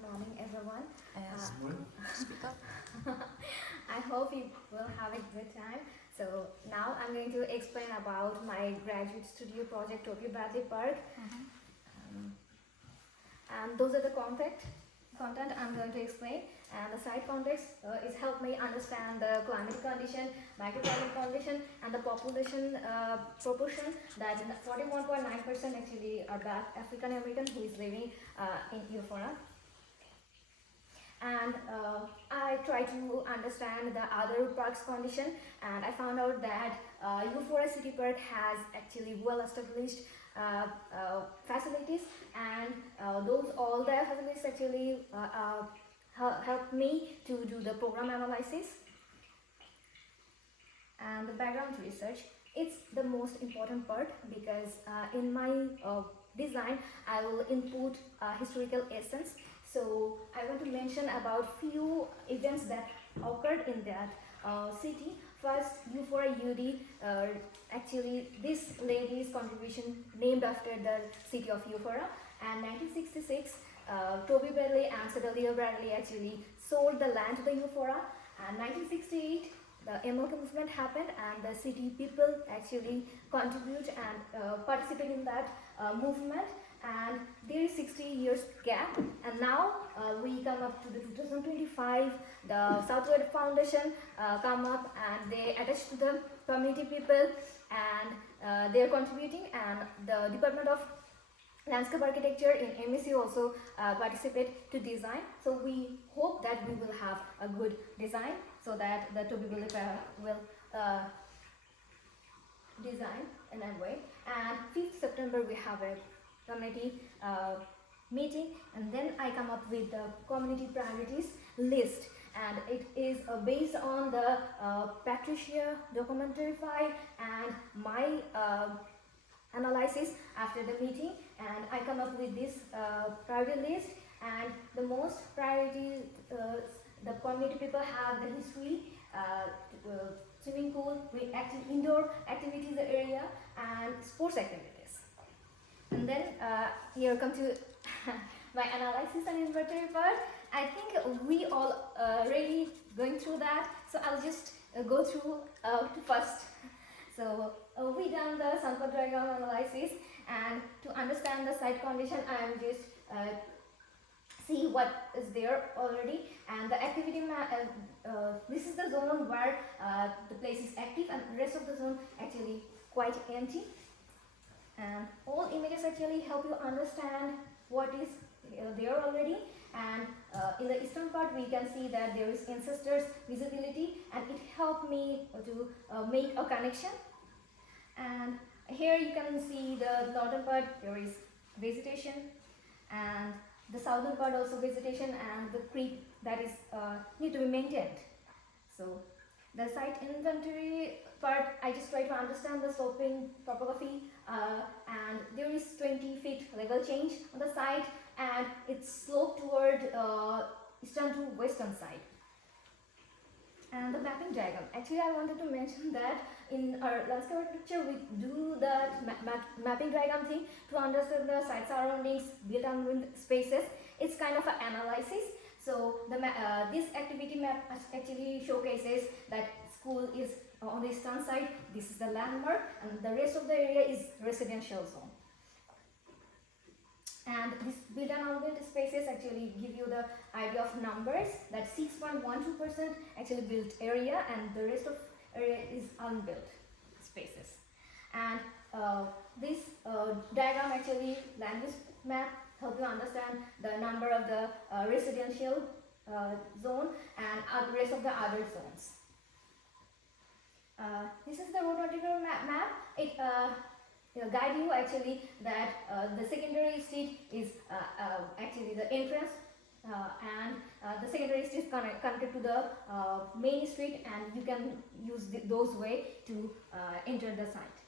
good morning, everyone. Yes. Speak up. I hope you will have a good time. So now I'm going to explain about my graduate studio project, Toby Bradley Park. And those are the content I'm going to explain. And the side context is help me understand the climatic condition, microclimate condition, and the population proportion that 41.9% actually are Black African American who is living in Euphora. And I try to understand the other parks condition, and I found out that Euphora City Park has actually well established facilities, and those all the facilities actually help me to do the program analysis and the background research. It's the most important part because in my design I will input historical essence. So I want to mention about few events that occurred in that city. First, Euphora UD, actually this lady's contribution named after the city of Euphora. And 1966, Toby Bradley and Sedalia Bradley actually sold the land to the Euphora. And 1968, the MLK movement happened, and the city people actually contribute and participate in that movement. And there is 60 years gap, and now we come up to the 2025. The Southward Foundation come up and they attach to the community people, and they are contributing, and the Department of Landscape Architecture in MSc also participate to design. So we hope that we will have a good design so that the Toby Bradley Park will design in that way. And 5th September we have a community meeting, and then I come up with the community priorities list, and it is based on the Patricia documentary file and my analysis after the meeting, and I come up with this priority list. And the most priorities the community people have the history, swimming pool with active indoor activities area, and sports activities. And then here come to my analysis and inventory part. I think we all really going through that, so I'll just go through first. So we done the sample diagram analysis, and to understand the site condition, I'm just see what is there already. And the activity map, this is the zone where the place is active, and the rest of the zone actually quite empty. And all images actually help you understand what is there already. And in the eastern part we can see that there is ancestors visibility, and it helped me to make a connection. And here you can see the northern part, there is vegetation, and the southern part also vegetation, and the creek that is need to be maintained. So the site inventory part, I just try to understand the sloping topography, and there is 20 feet level change on the site, and it's sloped toward eastern to western side. And the mapping diagram, actually I wanted to mention that in our landscape architecture we do that mapping diagram thing to understand the site surroundings, built environment spaces. It's kind of an analysis. So the this activity map actually showcases that school is on the eastern side, this is the landmark, and the rest of the area is residential zone. And this built environment spaces actually give you the idea of numbers, that 6.12% actually built area, and the rest of area is unbuilt spaces. And this diagram actually, land use map, help you understand the number of the residential zone and rest of the other zones. This is the road vertical map. It guide you actually that the secondary street is actually the entrance, and the secondary street is connected to the main street, and you can use those way to enter the site.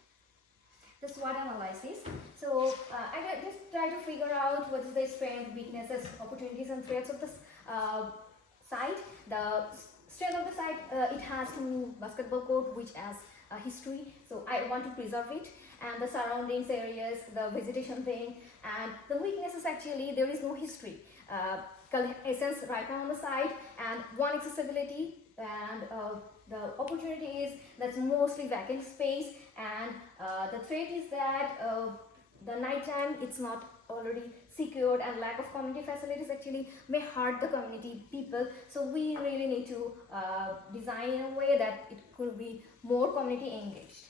The SWOT analysis. So I just try to figure out what is the strength, weaknesses, opportunities, and threats of the site. The strength of the site, it has 2 basketball court which has history, so I want to preserve it. and the surroundings areas, the vegetation thing, and the weaknesses actually there is no history. Essence right now on the side, and one accessibility, and the opportunity is that's mostly vacant space, and the threat is that the night time it's not already secured, and lack of community facilities actually may hurt the community people. So we really need to design in a way that it could be more community engaged.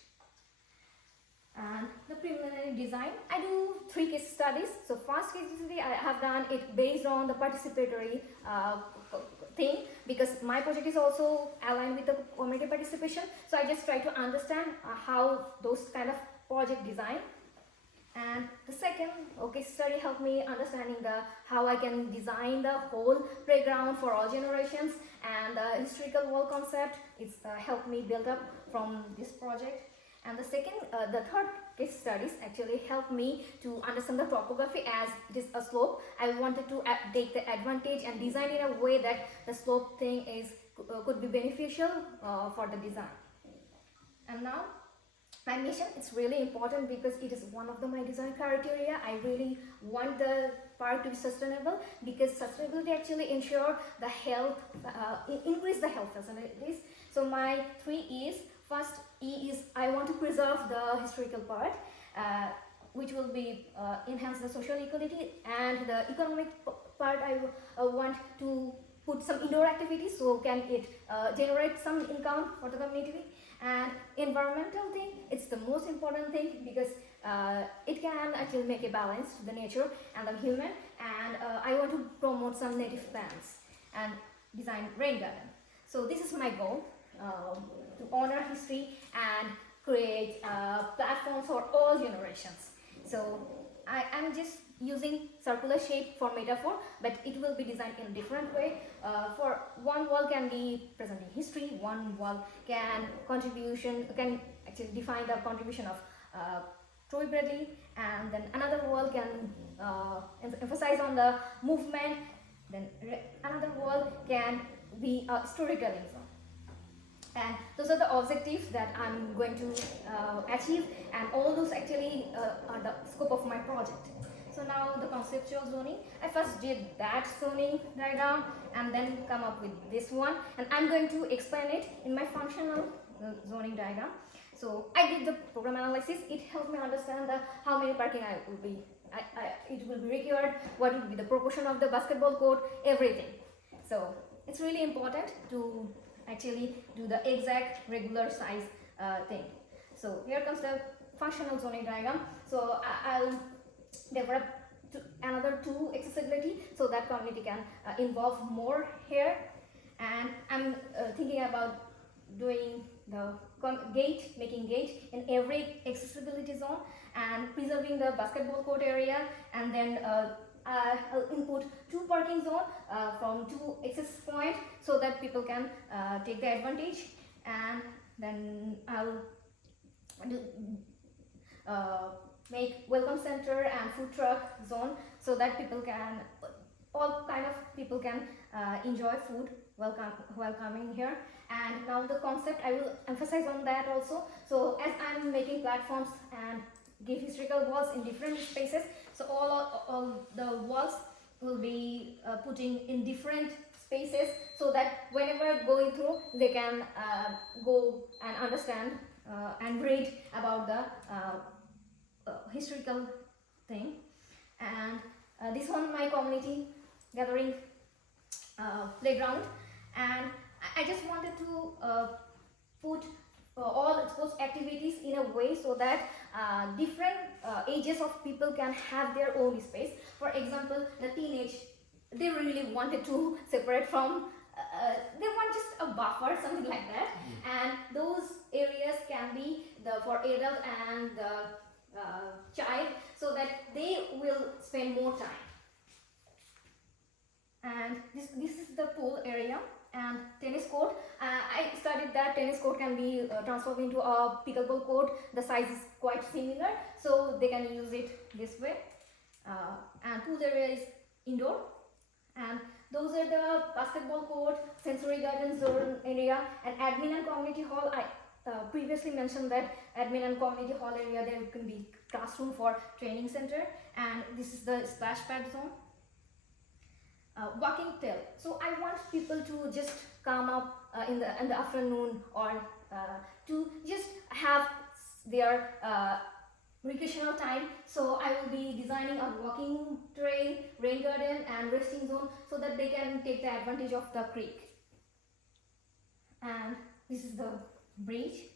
And the preliminary design, I do 3 case studies. So first case study I have done it based on the participatory thing, because my project is also aligned with the community participation. So I just try to understand how those kind of project design. And the second case study helped me understanding how I can design the whole playground for all generations, and the historical wall concept. It's helped me build up from this project. And the third case studies actually helped me to understand the topography, as it is a slope. I wanted to take the advantage and design in a way that the slope thing could be beneficial for the design. And now my mission, it's really important because it is one of my design criteria. I really want the park to be sustainable, because sustainability actually ensure the health, increase the health facilities. So my 3 E's. First E is I want to preserve the historical part, which will be enhance the social equality, and the economic part I want to put some indoor activities, so can it generate some income for the community. And environmental thing, it's the most important thing, because it can actually make a balance to the nature and the human. And I want to promote some native plants and design rain garden. So this is my goal, to honor history and create platforms for all generations. So I'm just using circular shape for metaphor, but it will be designed in a different way. For one wall can be presenting history, one wall can actually define the contribution of Troy Bradley, and then another wall can emphasize on the movement, then another wall can be a storytelling zone. And those are the objectives that I'm going to achieve, and all those actually are the scope of my project. So now the conceptual zoning, I first did that zoning diagram and then come up with this one, and I'm going to explain it in my functional zoning diagram. So I did the program analysis. It helped me understand how many parking it will be required, what will be the proportion of the basketball court, everything. So it's really important to actually do the exact regular size thing. So here comes the functional zoning diagram. So I'll develop another 2 accessibility, so that community can involve more here. And I'm thinking about doing the making gate in every accessibility zone, and preserving the basketball court area, and then I'll input 2 parking zone from 2 access point, so that people can take the advantage. And then I'll do, make welcome center and food truck zone, so that all kind of people can enjoy food while coming here. And now the concept, I will emphasize on that also. So as I'm making platforms and give historical walls in different spaces, so all the walls will be putting in different spaces, so that whenever going through, they can go and understand and read about the historical thing. And this one, my community gathering playground, and I just wanted to put all sports activities in a way so that different ages of people can have their own space. For example, the teenage, they really wanted to separate from, they want just a buffer, something like that. And those areas can be for adult and the child, so that they will spend more time. And this is the pool area and tennis court. I studied that tennis court can be transformed into a pickleball court. The size is quite similar, so they can use it this way. And pool area is indoor, and those are the basketball court, sensory garden zone area, and admin and community hall. previously mentioned that admin and community hall area there can be classroom for training center, and this is the splash pad zone. Walking trail. So I want people to just come up in the afternoon, or to just have their recreational time. So I will be designing a walking trail, rain garden, and resting zone so that they can take the advantage of the creek. And this is the bridge.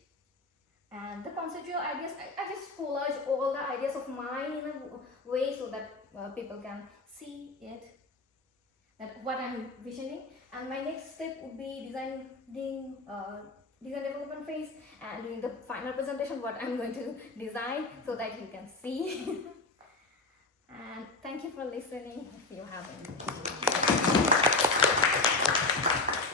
And the conceptual ideas, I just collage all the ideas of mine in a way so that people can see it, that what I'm visioning. And my next step would be design development phase and doing the final presentation what I'm going to design so that you can see. And thank you for listening. If you have any questions.